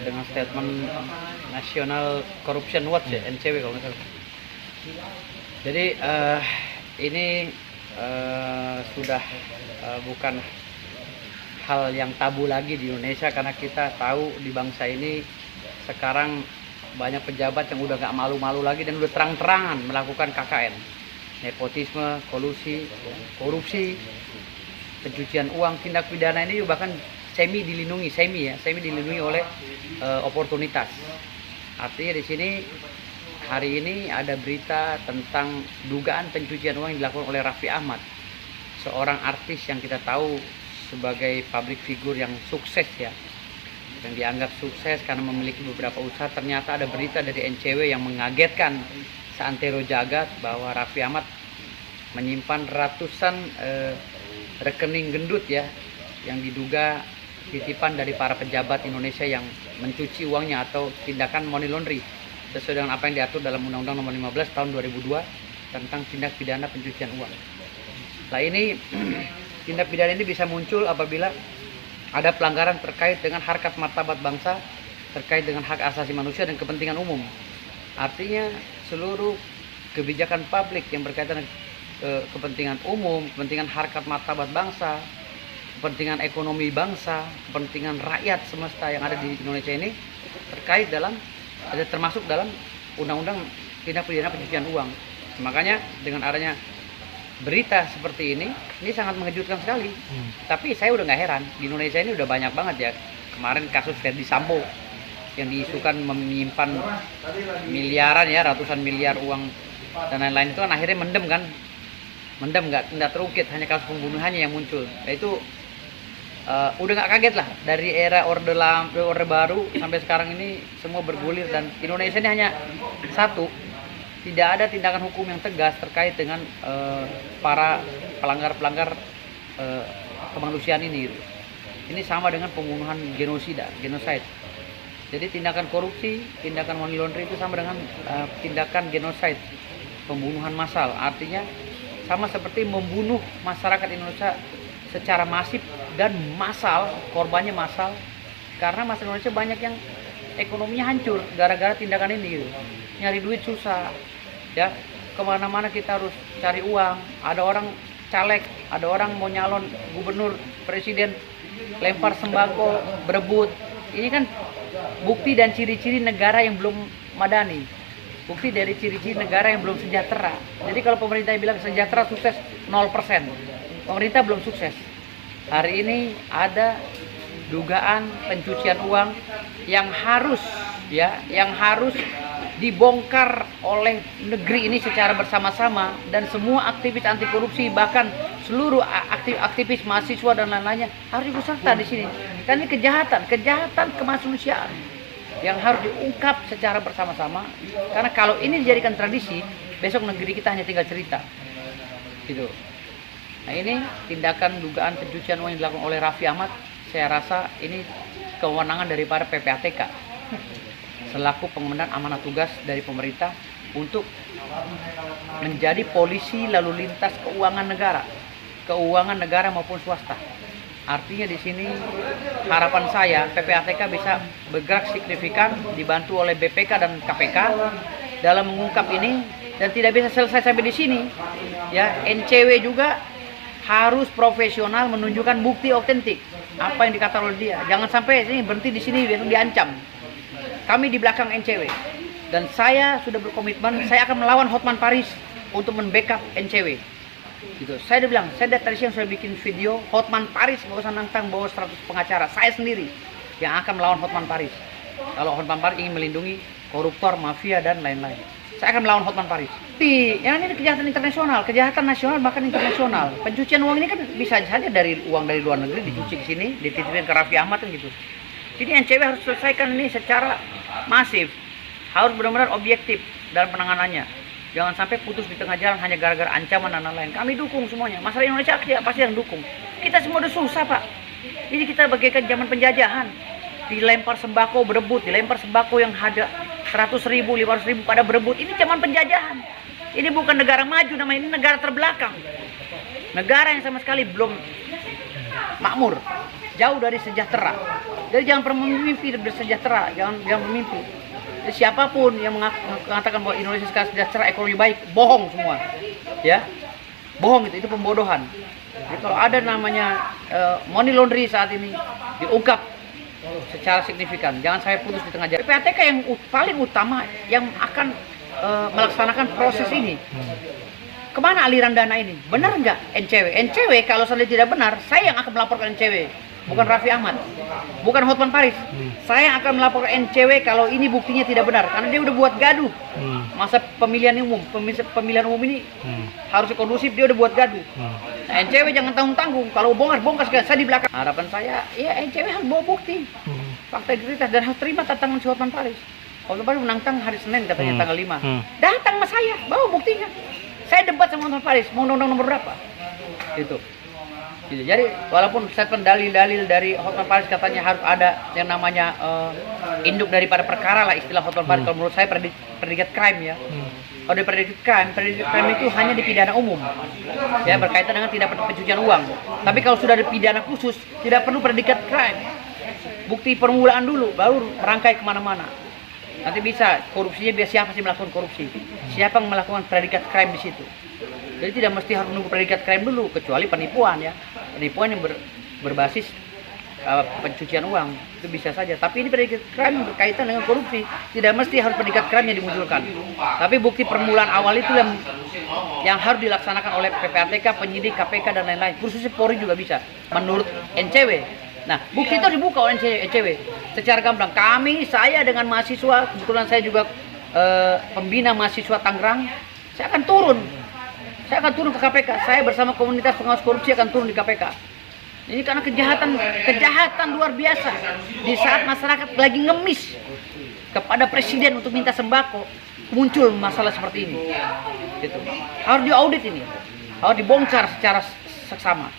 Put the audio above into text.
terkait dengan statement National Corruption Watch ya, NCW kalau nggak salah. Jadi ini sudah bukan hal yang tabu lagi di Indonesia, karena kita tahu di bangsa ini sekarang banyak pejabat yang udah nggak malu-malu lagi dan udah terang-terangan melakukan KKN, nepotisme, kolusi, korupsi, pencucian uang, tindak pidana ini bahkan semi dilindungi oleh oportunitas. Artinya di sini hari ini ada berita tentang dugaan pencucian uang yang dilakukan oleh Raffi Ahmad, seorang artis yang kita tahu sebagai public figure yang sukses ya, yang dianggap sukses karena memiliki beberapa usaha. Ternyata ada berita dari NCW yang mengagetkan seantero jagat bahwa Raffi Ahmad menyimpan ratusan rekening gendut ya, yang diduga titipan dari para pejabat Indonesia yang mencuci uangnya atau tindakan money laundry sesuai dengan apa yang diatur dalam Undang-Undang Nomor 15 Tahun 2002 tentang tindak pidana pencucian uang. Nah ini tindak pidana ini bisa muncul apabila ada pelanggaran terkait dengan harkat martabat bangsa, terkait dengan hak asasi manusia dan kepentingan umum. Artinya seluruh kebijakan publik yang berkaitan dengan kepentingan umum, kepentingan harkat martabat bangsa, kepentingan ekonomi bangsa, kepentingan rakyat semesta yang ada di Indonesia ini termasuk dalam Undang-Undang Tindak Pidana Pencucian Uang. Makanya dengan adanya berita seperti ini sangat mengejutkan sekali. Tapi saya udah nggak heran, di Indonesia ini udah banyak banget ya. Kemarin kasus Ferdy Sambo yang diisukan menyimpan miliaran ya, ratusan miliar uang dan lain-lain, itu kan akhirnya mendem nggak terungkit, hanya kasus pembunuhannya yang muncul. Nah itu udah nggak kaget lah, dari era orde baru sampai sekarang ini semua bergulir, dan Indonesia ini hanya satu, tidak ada tindakan hukum yang tegas terkait dengan para pelanggar kemanusiaan ini. Ini sama dengan pembunuhan genocide. Jadi tindakan korupsi, tindakan money laundering itu sama dengan tindakan genocide, pembunuhan massal. Artinya sama seperti membunuh masyarakat Indonesia secara masif dan massal, korbannya massal, karena masyarakat Indonesia banyak yang ekonominya hancur gara-gara tindakan ini gitu. Nyari duit susah ya, kemana-mana kita harus cari uang. Ada orang caleg, ada orang mau nyalon gubernur, presiden, lempar sembako, berebut. Ini kan bukti dan ciri-ciri negara yang belum madani, bukti dari ciri-ciri negara yang belum sejahtera. Jadi kalau pemerintah bilang sejahtera, sukses 0%, pemerintah belum sukses. Hari ini ada dugaan pencucian uang yang harus dibongkar oleh negeri ini secara bersama-sama, dan semua aktivis anti korupsi, bahkan seluruh aktivis mahasiswa dan lain-lainnya harus ikut serta di sini. Karena ini kejahatan kemanusiaan yang harus diungkap secara bersama-sama. Karena kalau ini dijadikan tradisi, besok negeri kita hanya tinggal cerita gitu. Nah ini tindakan dugaan pencucian uang yang dilakukan oleh Raffi Ahmad, saya rasa ini kewenangan daripada PPATK selaku pengembangan amanah tugas dari pemerintah untuk menjadi polisi lalu lintas keuangan negara maupun swasta. Artinya di sini harapan saya PPATK bisa bergerak signifikan dibantu oleh BPK dan KPK dalam mengungkap ini, dan tidak bisa selesai sampai di sini. Ya, NCW juga harus profesional menunjukkan bukti otentik apa yang dikatakan oleh dia. Jangan sampai ini berhenti di sini, besok diancam. Kami di belakang NCW, dan saya sudah berkomitmen saya akan melawan Hotman Paris untuk membackup NCW. Gitu. Saya udah bilang, saya dari siang sudah bikin video Hotman Paris gak usah nantang bawa 100 pengacara, saya sendiri yang akan melawan Hotman Paris. Kalau Hotman Paris ingin melindungi koruptor, mafia dan lain-lain, saya akan melawan Hotman Paris. Yang ini kejahatan internasional, kejahatan nasional bahkan internasional. Pencucian uang ini kan bisa saja dari uang dari luar negeri dicuci ke sini, dititipin ke Raffi Ahmad kan gitu. Jadi NCW harus selesaikan ini secara masif, harus benar-benar objektif dalam penanganannya. Jangan sampai putus di tengah jalan hanya gara-gara ancaman dan lain-lain. Kami dukung semuanya. Masalah Indonesia pasti yang dukung. Kita semua udah susah, Pak. Ini kita bagaikan zaman penjajahan. Dilempar sembako berebut, dilempar sembako yang ada 100.000, 500.000 pada berebut. Ini zaman penjajahan. Ini bukan negara maju namanya, ini negara terbelakang. Negara yang sama sekali belum makmur. jauh dari sejahtera. Jadi jangan pernah memimpi bersejahtera, jangan bermimpi. Jadi siapapun yang mengatakan bahwa Indonesia sekarang sejahtera, ekonomi baik, bohong semua, ya, bohong itu pembodohan. Jadi kalau ada namanya money laundry saat ini diungkap secara signifikan, jangan sampai putus di tengah jalan. PPATK yang paling utama yang akan melaksanakan proses ini. Kemana aliran dana ini? Benar nggak NCW? Kalau saya tidak benar, saya yang akan melaporkan NCW, bukan Raffi Ahmad, bukan Hotman Paris. Saya yang akan melaporkan NCW kalau ini buktinya tidak benar, karena dia udah buat gaduh. Masa pemilihan umum ini harus kondusif, dia udah buat gaduh. Nah, NCW jangan tanggung-tanggung, kalau bongkar saya di belakang. Harapan saya, ya NCW harus bawa bukti, fakta integritas, dan harus terima tantangan si Hotman Paris. Hotman Paris menantang hari Senin katanya tanggal 5. Datang sama saya, bawa buktinya. Saya debat sama Hotman Paris, mau undang-undang nomor berapa? Gitu. Jadi walaupun statement dalil-dalil dari Hotman Paris katanya harus ada yang namanya induk daripada perkara lah istilah Hotman Paris. Kalau menurut saya predikat crime ya. Kalau di predikat crime itu hanya di pidana umum, ya, berkaitan dengan tidak pencucian uang. Tapi kalau sudah ada pidana khusus, tidak perlu predikat crime. Bukti permulaan dulu, baru merangkai kemana-mana. Nanti bisa korupsinya biar siapa sih melakukan korupsi, siapa yang melakukan predikat crime di situ. Jadi tidak mesti harus menunggu predikat crime dulu, kecuali penipuan ya, penipuan yang berbasis pencucian uang itu bisa saja. Tapi ini predikat crime berkaitan dengan korupsi, tidak mesti harus predikat crime yang dimunculkan. Tapi bukti permulaan awal itu yang harus dilaksanakan oleh PPATK, penyidik, KPK dan lain-lain. Khususnya Polri juga bisa, menurut NCW. Nah, bukti itu dibuka oleh NCW secara gamblang. Saya dengan mahasiswa, kebetulan saya juga pembina mahasiswa Tangerang, saya akan turun ke KPK. Saya bersama komunitas pengawas korupsi akan turun di KPK. Ini karena kejahatan luar biasa. Di saat masyarakat lagi ngemis kepada presiden untuk minta sembako, muncul masalah seperti ini. Gitu. Harus diaudit ini, harus dibongkar secara seksama.